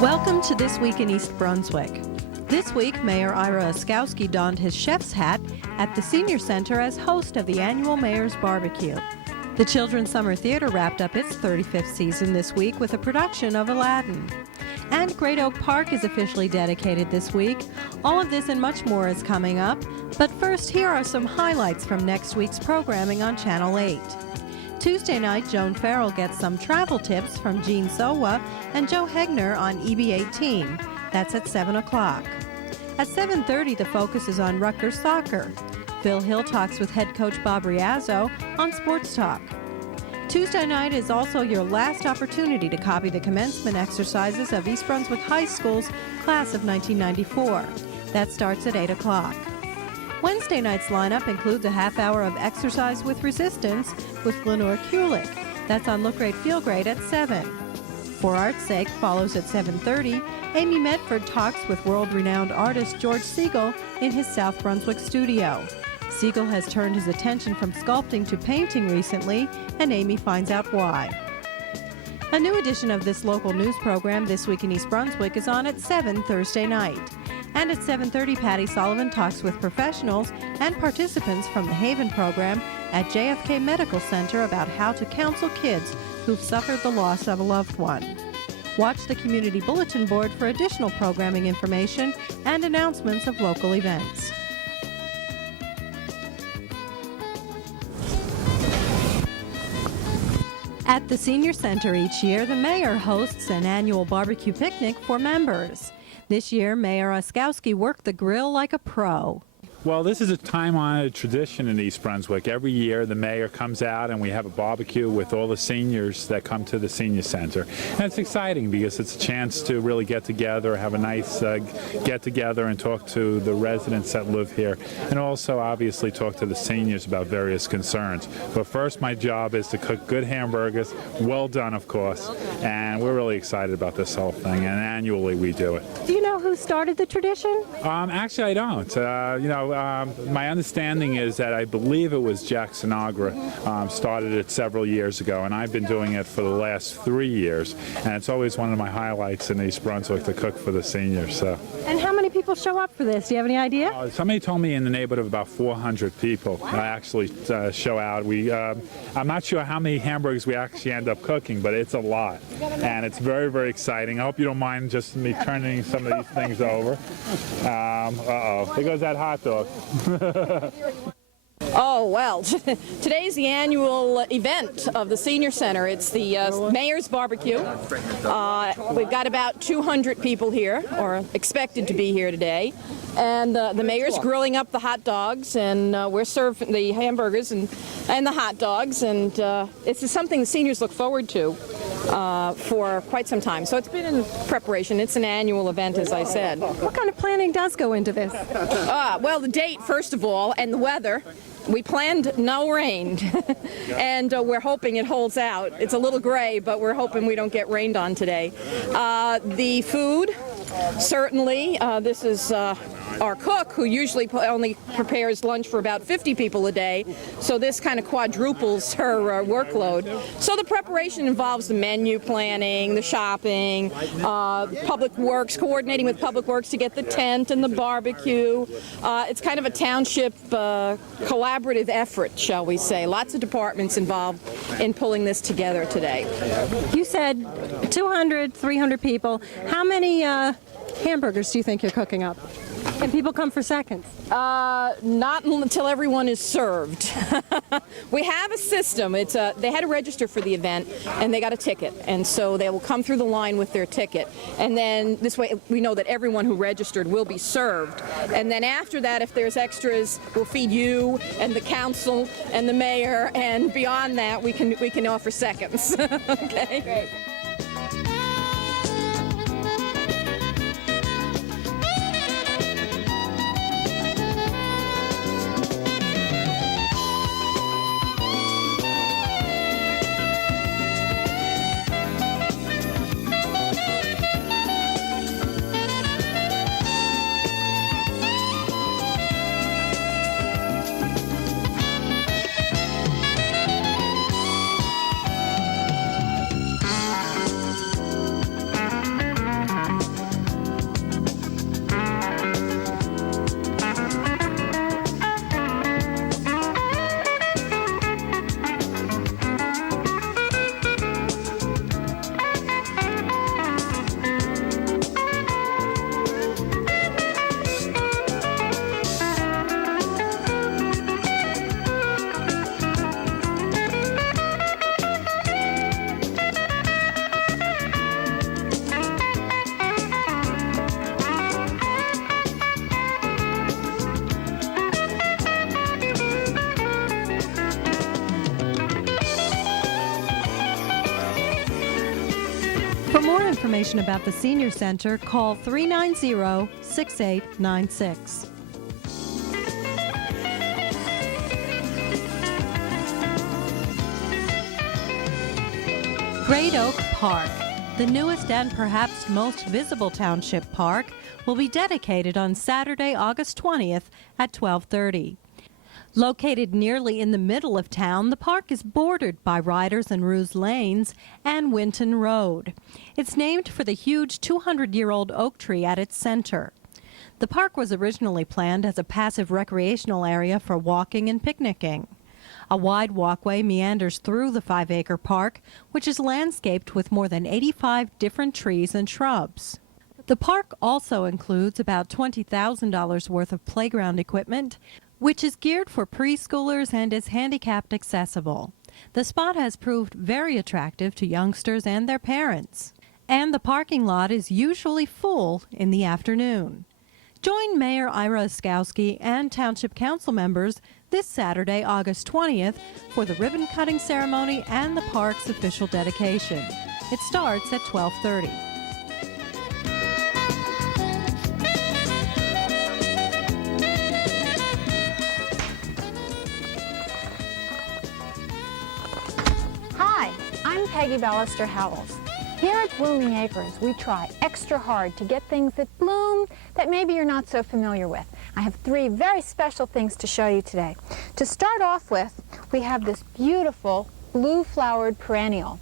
Welcome to This Week in East Brunswick. This week, Mayor Ira Oskowski donned his chef's hat at the Senior Center as host of the annual Mayor's Barbecue. The Children's Summer Theater wrapped up its 35th season this week with a production of Aladdin. And Great Oak Park is officially dedicated this week. All of this and much more is coming up. But first, here are some highlights from next week's programming on Channel 8. Tuesday night, Joan Farrell gets some travel tips from Jean Sowa and Joe Hegner on EB18. That's at 7 o'clock. At 7:30, the focus is on Rutgers soccer. Phil Hill talks with head coach Bob Riazzo on Sports Talk. Tuesday night is also your last opportunity to copy the commencement exercises of East Brunswick High School's class of 1994. That starts at 8 o'clock. Wednesday night's lineup includes a half hour of Exercise with Resistance with Lenore Kulik. That's on Look Great, Feel Great at 7. For Art's Sake follows at 7:30. Amy Medford talks with world-renowned artist George Siegel in his South Brunswick studio. Siegel has turned his attention from sculpting to painting recently, and Amy finds out why. A new edition of this local news program, This Week in East Brunswick, is on at 7 Thursday night. And at 7:30, Patty Sullivan talks with professionals and participants from the Haven program at JFK Medical Center about how to counsel kids who've suffered the loss of a loved one. Watch the Community Bulletin Board for additional programming information and announcements of local events. At the Senior Center each year, the mayor hosts an annual barbecue picnic for members. This year, Mayor Oskowski worked the grill like a pro. Well, this is a time-honored tradition in East Brunswick. Every year, the mayor comes out and we have a barbecue with all the seniors that come to the senior center. And it's exciting because it's a chance to really get together, have a nice get-together and talk to the residents that live here, and also, obviously, talk to the seniors about various concerns. But first, my job is to cook good hamburgers, well done, of course, and we're really excited about this whole thing, and annually we do it. Do you know who started the tradition? Actually, I don't. My understanding is that I believe it was Jack Sinagra started it several years ago, and I've been doing it for the last 3 years. And it's always one of my highlights in East Brunswick to cook for the seniors. So. And how many people show up for this? Do you have any idea? Somebody told me in the neighborhood of about 400 people actually show out. I'm not sure how many hamburgers we actually end up cooking, but it's a lot. And it's very, very exciting. I hope you don't mind just me turning some of these things over. There goes that hot dog. Oh, well, today's the annual event of the Senior Center. It's the Mayor's Barbecue. We've got about 200 people here, or expected to be here today. And the Mayor's grilling up the hot dogs, and we're serving the hamburgers and the hot dogs. And it's something the seniors look forward to for quite some time. So it's been in preparation. It's an annual event, as I said. What kind of planning does go into this? Well, the date, first of all, and the weather. We planned no rain, and we're hoping it holds out. It's a little gray, but we're hoping we don't get rained on today. The food, certainly, this is our cook, who usually only prepares lunch for about 50 people a day, so this kind of quadruples her workload. So the preparation involves the menu planning, the shopping, Public Works, coordinating with Public Works to get the tent and the barbecue. It's kind of a township collaborative effort, shall we say. Lots of departments involved in pulling this together today. You said 200, 300 people. How many hamburgers do you think you're cooking up? Can people come for seconds? Not until everyone is served. We have a system. They had to register for the event, and they got a ticket. And so they will come through the line with their ticket. And then this way we know that everyone who registered will be served. And then after that, if there's extras, we'll feed you and the council and the mayor. And beyond that, we can offer seconds. Okay? more information about the Senior Center, call 390-6896. Great Oak Park, the newest and perhaps most visible township park, will be dedicated on Saturday, August 20th at 12:30. Located nearly in the middle of town, the park is bordered by Riders and Ruse Lanes and Winton Road. It's named for the huge 200-year-old oak tree at its center. The park was originally planned as a passive recreational area for walking and picnicking. A wide walkway meanders through the 5-acre park, which is landscaped with more than 85 different trees and shrubs. The park also includes about $20,000 worth of playground equipment, which is geared for preschoolers and is handicapped accessible. The spot has proved very attractive to youngsters and their parents. And the parking lot is usually full in the afternoon. Join Mayor Ira Oskowski and Township Council members this Saturday, August 20th, for the ribbon-cutting ceremony and the park's official dedication. It starts at 12:30. I'm Peggy Howells. Here at Blooming Acres, we try extra hard to get things that bloom that maybe you're not so familiar with. I have 3 very special things to show you today. To start off with, we have this beautiful blue-flowered perennial.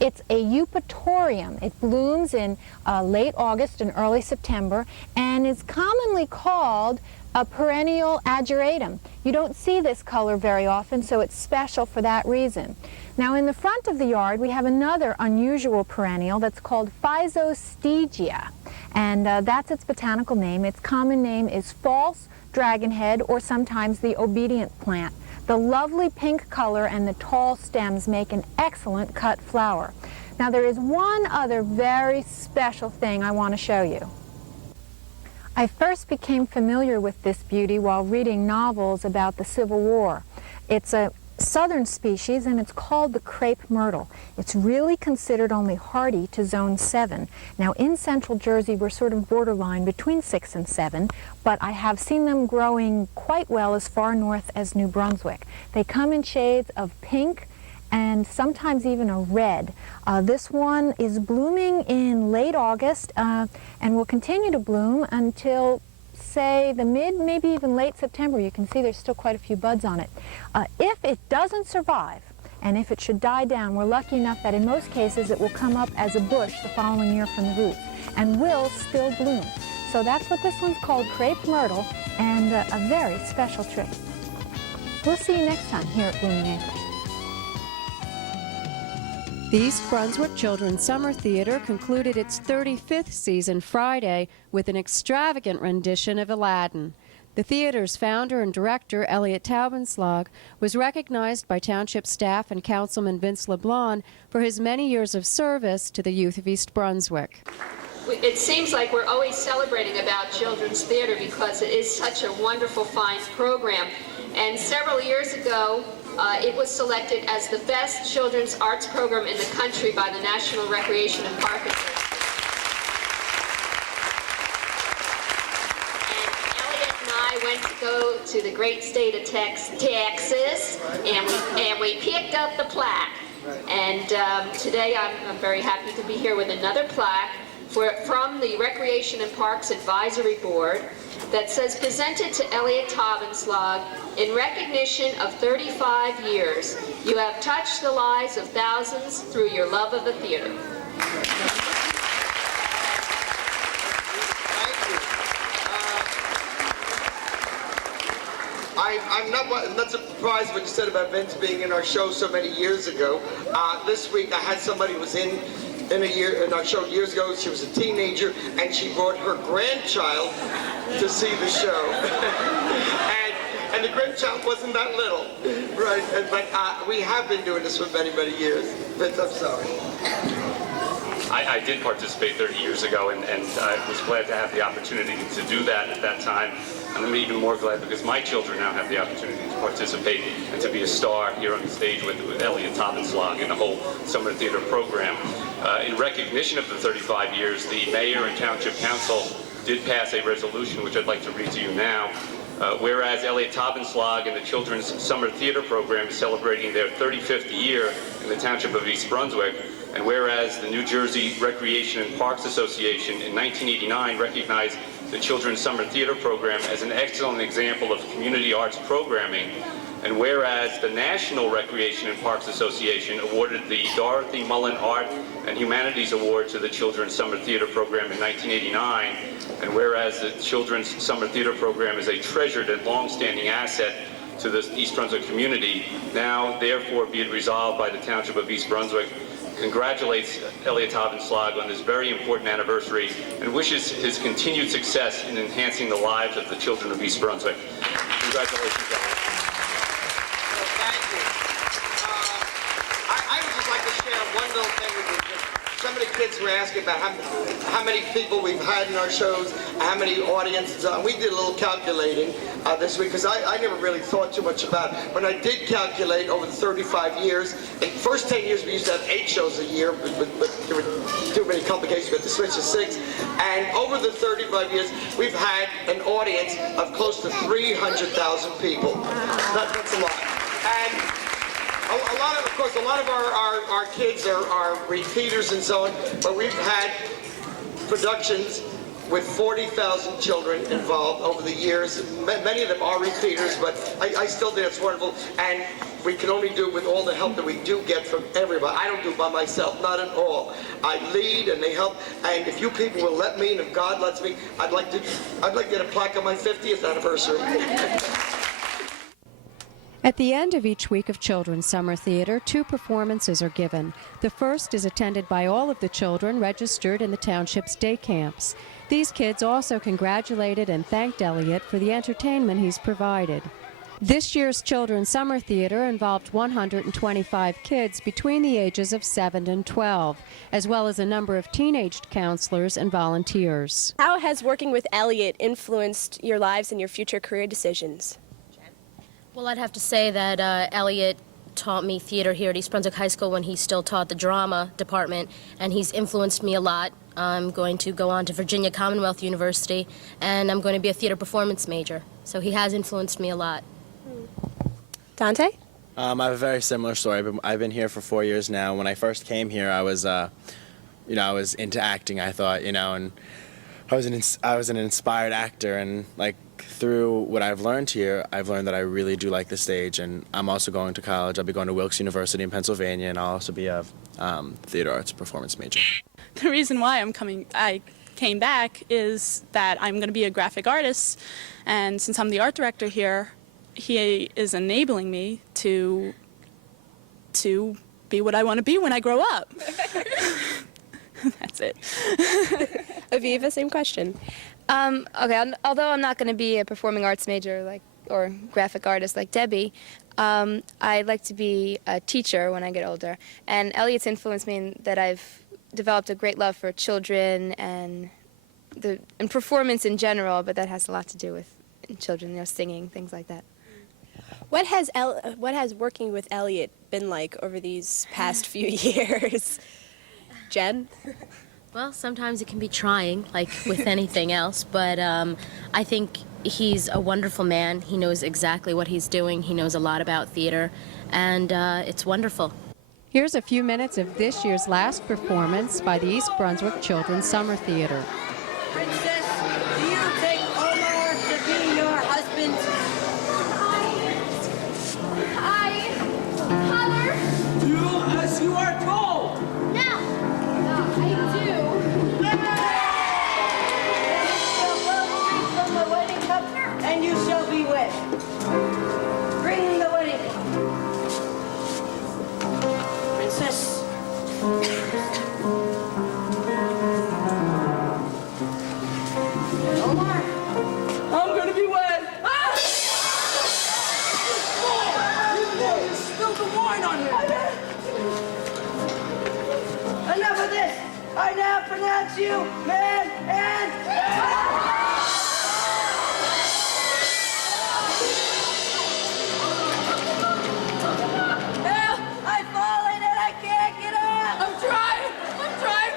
It's a eupatorium. It blooms in late August and early September and is commonly called a perennial ageratum. You don't see this color very often, so it's special for that reason. Now, in the front of the yard, we have another unusual perennial that's called Physostegia, and that's its botanical name. Its common name is false dragonhead, or sometimes the obedient plant. The lovely pink color and the tall stems make an excellent cut flower. Now, there is one other very special thing I want to show you. I first became familiar with this beauty while reading novels about the Civil War. It's a southern species, and it's called the crepe myrtle. It's really considered only hardy to zone 7. Now, in central Jersey, we're sort of borderline between 6 and 7, but I have seen them growing quite well as far north as New Brunswick. They come in shades of pink and sometimes even a red. This one is blooming in late August and will continue to bloom until, say, the mid, maybe even late September. You can see there's still quite a few buds on it. If it doesn't survive, and if it should die down, we're lucky enough that in most cases it will come up as a bush the following year from the roots and will still bloom. So that's what this one's called, crepe myrtle, and a very special tree. We'll see you next time here at Blooming Acres. The East Brunswick Children's Summer Theater concluded its 35th season Friday with an extravagant rendition of Aladdin. The theater's founder and director, Elliot Taubenslag, was recognized by Township staff and Councilman Vince LeBlanc for his many years of service to the youth of East Brunswick. It seems like we're always celebrating about children's theater because it is such a wonderful, fine program. And several years ago, it was selected as the best children's arts program in the country by the National Recreation and Park Association. And Elliot and I went to go to the great state of Texas, and we picked up the plaque. And today I'm very happy to be here with another plaque from the Recreation and Parks Advisory Board that says, presented to Elliot Taubenslag in recognition of 35 years. You have touched the lives of thousands through your love of the theater. I'm not surprised what you said about Vince being in our show so many years ago. This week I had somebody who was in our show years ago. She was a teenager, and she brought her grandchild to see the show. and the grandchild wasn't that little, right? But we have been doing this for many, many years. Vince, I'm sorry. I did participate 30 years ago, and I was glad to have the opportunity to do that at that time. And I'm even more glad because my children now have the opportunity to participate and to be a star here on the stage with Elliot Tabenslag and the whole summer theater program. In recognition of the 35 years, the mayor and township council did pass a resolution, which I'd like to read to you now. Whereas Elliot Tabenslag and the Children's Summer Theater Program is celebrating their 35th year in the Township of East Brunswick, and whereas the New Jersey Recreation and Parks Association in 1989 recognized the Children's Summer Theater Program as an excellent example of community arts programming, and whereas the National Recreation and Parks Association awarded the Dorothy Mullen Art and Humanities Award to the Children's Summer Theater Program in 1989, and whereas the Children's Summer Theater Program is a treasured and long-standing asset to the East Brunswick community, now therefore be it resolved by the Township of East Brunswick congratulates Elliot Tabenslag on this very important anniversary and wishes his continued success in enhancing the lives of the children of East Brunswick. Congratulations, Elliot. Thank you. I would just like to share one little thing with you. Some of the kids were asking about how many people we've had in our shows, how many audiences. We did a little calculating this week because I never really thought too much about it. When I did calculate over the 35 years, in the first 10 years we used to have 8 shows a year, but there were too many complications. We had to switch to 6. And over the 35 years, we've had an audience of close to 300,000 people. That's a lot. And a lot of our kids are repeaters and so on, but we've had productions with 40,000 children involved over the years. Many of them are repeaters, but I still think it's wonderful, and we can only do it with all the help that we do get from everybody. I don't do it by myself, not at all. I lead and they help, and if you people will let me, and if God lets me, I'd like to get a plaque on my 50th anniversary. At the end of each week of Children's Summer Theater, 2 performances are given. The first is attended by all of the children registered in the township's day camps. These kids also congratulated and thanked Elliot for the entertainment he's provided. This year's Children's Summer Theater involved 125 kids between the ages of 7 and 12, as well as a number of teenage counselors and volunteers. How has working with Elliot influenced your lives and your future career decisions? Well, I'd have to say that Elliot taught me theater here at East Brunswick High School when he still taught the drama department, and he's influenced me a lot. I'm going to go on to Virginia Commonwealth University, and I'm going to be a theater performance major. So he has influenced me a lot. Dante? I have a very similar story. I've been here for 4 years now. When I first came here, I was into acting, I thought, and I was an inspired actor, and through what I've learned here, I've learned that I really do like the stage, and I'm also going to college. I'll be going to Wilkes University in Pennsylvania, and I'll also be a theater arts performance major. The reason why I came back is that I'm going to be a graphic artist, and since I'm the art director here, he is enabling me to be what I want to be when I grow up. That's it. Aviva, same question. Okay, although I'm not going to be a performing arts major or graphic artist like Debbie, I'd like to be a teacher when I get older. And Elliot's influenced me in that I've developed a great love for children and performance in general, but that has a lot to do with children, singing, things like that. What has working with Elliot been like over these past few years? Jen? Well, sometimes it can be trying, like with anything else, but I think he's a wonderful man. He knows exactly what he's doing. He knows a lot about theater, and it's wonderful. Here's a few minutes of this year's last performance by the East Brunswick Children's Summer Theater. Princess, do you take Omar to be your husband? Father? Do as you are told. No, I do. From the wedding cup, and you shall be wed. Bring the wedding cup. Princess. Omar, I'm going to be wed. Ah! You spilled the wine on me. Enough of this. I now pronounce you man and... Help! I've fallen and I can't get up! I'm trying,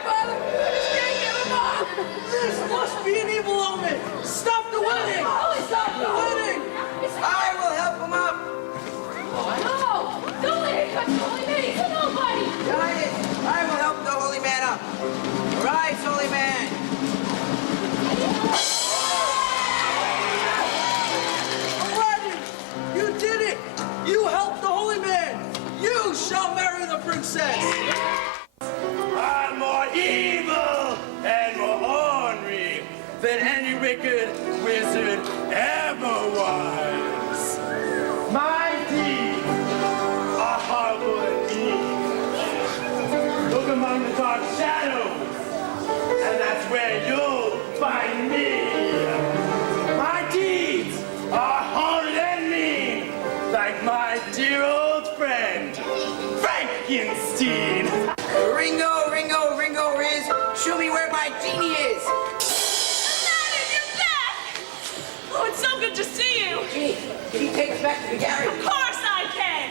Father! I just can't get him up! This must be an evil omen! Stop the wedding! Stop the wedding! I will help him up! No! Don't let him touch the holy man! He's a nobody! Giant, I will help the holy man up! Rise, holy man! Aladdin! You did it! You helped the holy man! You shall marry the princess! I'm more evil and more ornery than any wicked wizard ever was. My deeds are horrible and evil. Look among the dark shadows, and that's where you'll find me. My deeds are horrid and mean, like my dear old friend, Frankenstein. Ringo, Ringo, Ringo Riz, show me where my genie is! Aladdin, you're back! Oh, it's so good to see you! Genie, can you take us back to the garage? Of course I can!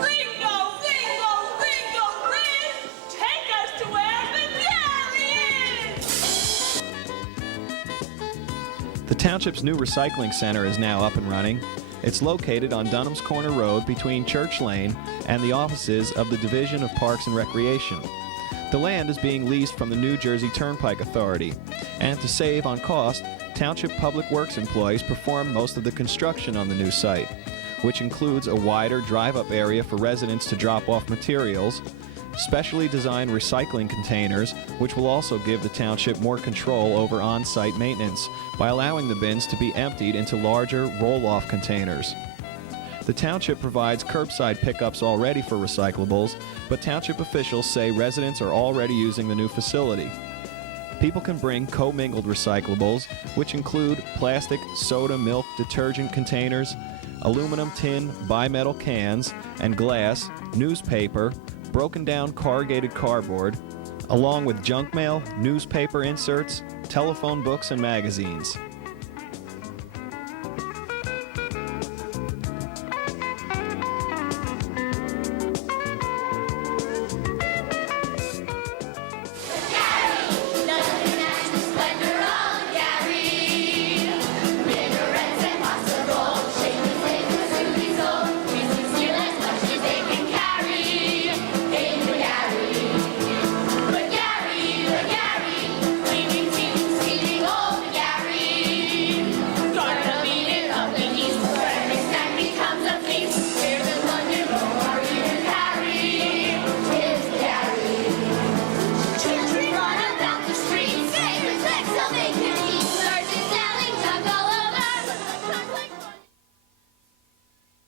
Ringo, Ringo, Ringo, Riz! Take us to where the galley is! The township's new recycling center is now up and running. It's located on Dunham's Corner Road between Church Lane and the offices of the Division of Parks and Recreation. The land is being leased from the New Jersey Turnpike Authority, and to save on cost, Township Public Works employees perform most of the construction on the new site, which includes a wider drive-up area for residents to drop off materials, specially designed recycling containers, which will also give the township more control over on-site maintenance by allowing the bins to be emptied into larger roll-off containers. The township provides curbside pickups already for recyclables, but township officials say residents are already using the new facility. People can bring commingled recyclables, which include plastic, soda, milk, detergent containers, aluminum, tin, bimetal cans, and glass, newspaper, broken down corrugated cardboard, along with junk mail, newspaper inserts, telephone books, and magazines.